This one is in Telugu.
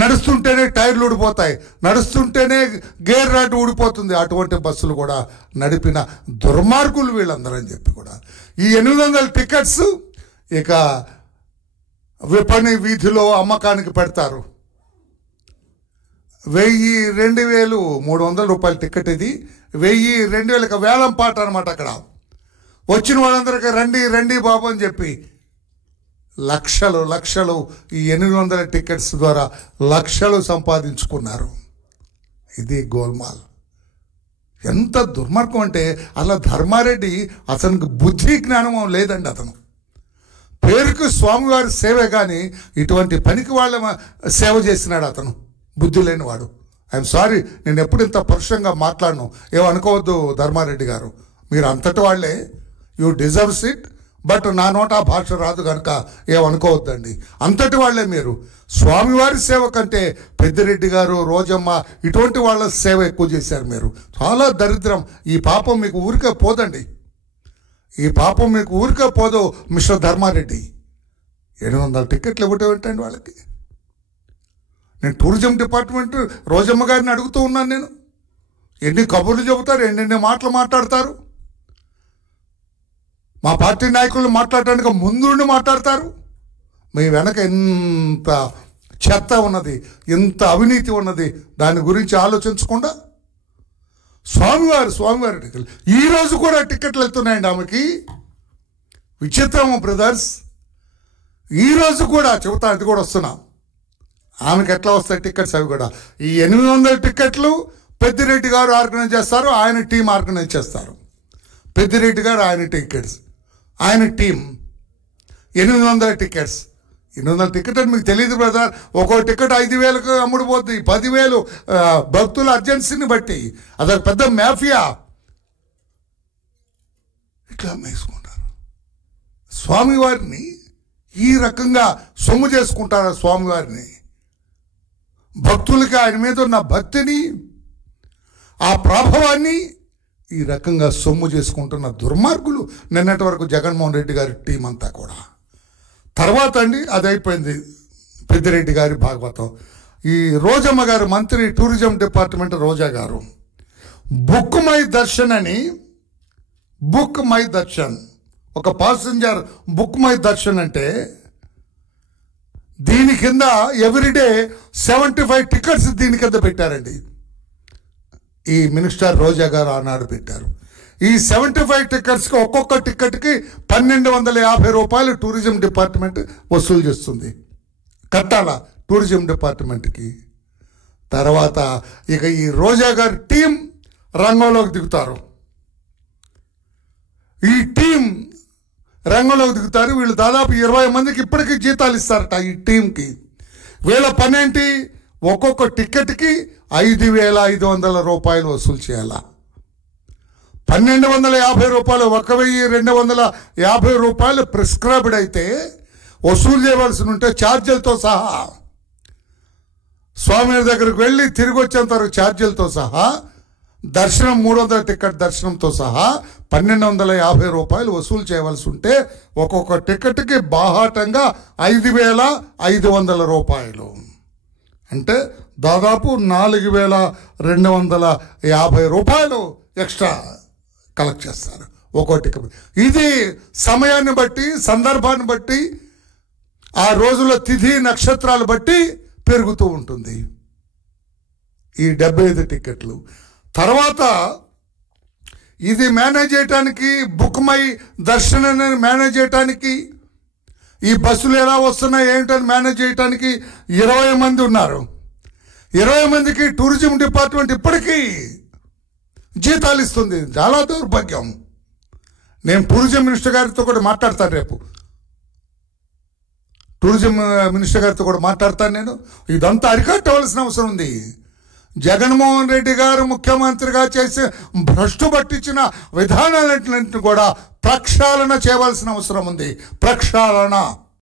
నడుస్తుంటేనే టైర్లు ఊడిపోతాయి, నడుస్తుంటేనే గేర్ రాడ్ ఊడిపోతుంది. అటువంటి బస్సులు కూడా నడిపిన దుర్మార్గులు వీళ్ళందరూ అని చెప్పి కూడా ఈ 800 టికెట్స్ ఇక విపణి వీధిలో అమ్మకానికి పెడతారు. 1000, 2000, 300 రూపాయల టికెట్ ఇది. 1000, 2000 ఇక వేలం పాట అనమాట. అక్కడ వచ్చిన వాళ్ళందరికీ రండి రండి బాబు అని చెప్పి లక్షలు లక్షలు ఈ 800 టికెట్స్ ద్వారా లక్షలు సంపాదించుకున్నారు. ఇది గోల్మాల్. ఎంత దుర్మార్గం అంటే అలా ధర్మారెడ్డి అతనికి బుద్ధి జ్ఞానం లేదండి. అతను పేరుకు స్వామివారి సేవే కానీ ఇటువంటి పనికి వాళ్ళ సేవ చేసినాడు అతను, బుద్ధి లేనివాడు. ఐఎమ్ సారీ, నేను ఎప్పుడు ఇంత పరుషంగా మాట్లాడను, ఏమనుకోవద్దు ధర్మారెడ్డి గారు, మీరు అంతటి వాళ్ళే, యూ డిజర్వ్స్ ఇట్. బట్ నా నోట ఆ భాష రాదు కనుక ఏమనుకోవద్దండి, అంతటి వాళ్ళే మీరు. స్వామివారి సేవ కంటే పెద్దిరెడ్డి గారు, రోజమ్మ ఇటువంటి వాళ్ళ సేవ ఎక్కువ చేశారు మీరు. చాలా దరిద్రం. ఈ పాపం మీకు ఊరికే పోదండి, ఈ పాపం మీకు ఊరికే పోదు మిస్టర్ ధర్మారెడ్డి. 700 టికెట్లు ఇవ్వటం ఏంటండి వాళ్ళకి? నేను టూరిజం డిపార్ట్మెంట్ రోజమ్మ గారిని అడుగుతూ ఉన్నాను. నేను ఎన్ని కబుర్లు చెబుతారు, ఎన్నెన్ని మాటలు మాట్లాడతారు. మా పార్టీ నాయకులు మాట్లాడటానికి ముందుండి మాట్లాడతారు. మీ వెనక ఎంత చెత్త ఉన్నది, ఎంత అవినీతి ఉన్నది, దాని గురించి ఆలోచించకుండా స్వామివారి టికెట్లు ఈరోజు కూడా టికెట్లు వెళ్తున్నాయండి ఆమెకి. విచిత్రము బ్రదర్స్, ఈరోజు కూడా చెబుతా, అది కూడా వస్తున్నా. ఆమెకి ఎట్లా వస్తాయి టికెట్స్? అవి కూడా ఈ 800 టికెట్లు పెద్దిరెడ్డి గారు ఆర్గనైజ్ చేస్తారు, ఆయన టీం ఆర్గనైజ్ చేస్తారు. పెద్దిరెడ్డి గారు ఆయన టికెట్స్, ఆయన టీం 800 టికెట్స్. 800 టికెట్ అని మీకు తెలియదు బ్రదర్. ఒక్కో టికెట్ 5,000కు అమ్ముడుపోతుంది, 10,000 భక్తుల అర్జెన్సీని బట్టి. అదొక పెద్ద మాఫియా. ఇట్లా అమ్మేసుకుంటారు స్వామివారిని. ఈ రకంగా సొమ్ము చేసుకుంటారు స్వామివారిని. భక్తులకి ఆయన మీద ఉన్న భక్తిని, ఆ ప్రభావాన్ని ఈ రకంగా సొమ్ము చేసుకుంటున్న దుర్మార్గులు నిన్నటి వరకు జగన్మోహన్ రెడ్డి గారి టీం అంతా కూడా. తర్వాత అండి అది అయిపోయింది పెద్దిరెడ్డి గారి భాగవతం. ఈ రోజమ్మ గారు మంత్రి టూరిజం డిపార్ట్మెంట్ రోజా గారు బుక్ మై దర్శన్ అని, బుక్ మై దర్శన్, ఒక పాసెంజర్ బుక్ మై దర్శన్ అంటే దీని కింద ఎవ్రీడే 75 టికెట్స్ దీని కింద పెట్టారండి. ఈ మినిస్టర్ రోజా గారు ఆనాడు పెట్టారు. ఈ 75 టికెట్స్కి ఒక్కొక్క టికెట్కి 1,250 రూపాయలు టూరిజం డిపార్ట్మెంట్ వసూలు చేస్తుంది. కట్టాలా టూరిజం డిపార్ట్మెంట్కి. తర్వాత ఇక ఈ రోజా గారి టీం రంగంలోకి దిగుతారు. ఈ టీం రంగంలోకి దిగుతారు. వీళ్ళు దాదాపు 20 మందికి ఇప్పటికీ జీతాలు ఇస్తారట ఈ టీంకి. వీళ్ళ పనేంటి? ఒక్కొక్క టికెట్కి 5,500 రూపాయలు వసూలు చేయాల. 1,250 రూపాయలు, 1,250 రూపాయలు ప్రిస్క్రైబ్డ్ అయితే వసూలు చేయవలసి ఉంటే ఛార్జీలతో సహా, స్వామి దగ్గరకు వెళ్ళి తిరిగి వచ్చేంత వరకు ఛార్జీలతో సహా, దర్శనం 300 టికెట్ దర్శనంతో సహా 1,250 రూపాయలు వసూలు చేయవలసి ఉంటే ఒక్కొక్క టికెట్కి బాహాటంగా 5,500 రూపాయలు. అంటే దాదాపు 4,250 రూపాయలు ఎక్స్ట్రా కలెక్ట్ చేస్తారు ఒక్కో టికెట్. ఇది సమయాన్ని బట్టి, సందర్భాన్ని బట్టి, ఆ రోజుల తిథి నక్షత్రాలు బట్టి పెరుగుతూ ఉంటుంది ఈ 75 టికెట్లు. తర్వాత ఇది మేనేజ్ చేయటానికి, బుక్ మై దర్శన్ అనేది మేనేజ్ చేయటానికి, ఈ బస్సులు ఎలా వస్తున్నాయి ఏంటని మేనేజ్ చేయటానికి 20 మంది ఉన్నారు. 20 మందికి టూరిజం డిపార్ట్మెంట్ ఇప్పటికీ జీతాలు ఇస్తుంది. చాలా దౌర్భాగ్యం. నేను టూరిజం మినిస్టర్ గారితో కూడా మాట్లాడతాను రేపు. టూరిజం మినిస్టర్ గారితో కూడా మాట్లాడతాను నేను. ఇదంతా అరికట్టవలసిన అవసరం ఉంది. జగన్మోహన్ రెడ్డి గారు ముఖ్యమంత్రిగా చేసి భ్రష్టు పట్టించిన విధానాలన్నింటినీ కూడా ప్రక్షాళన చేయవలసిన అవసరం ఉంది. ప్రక్షాళన.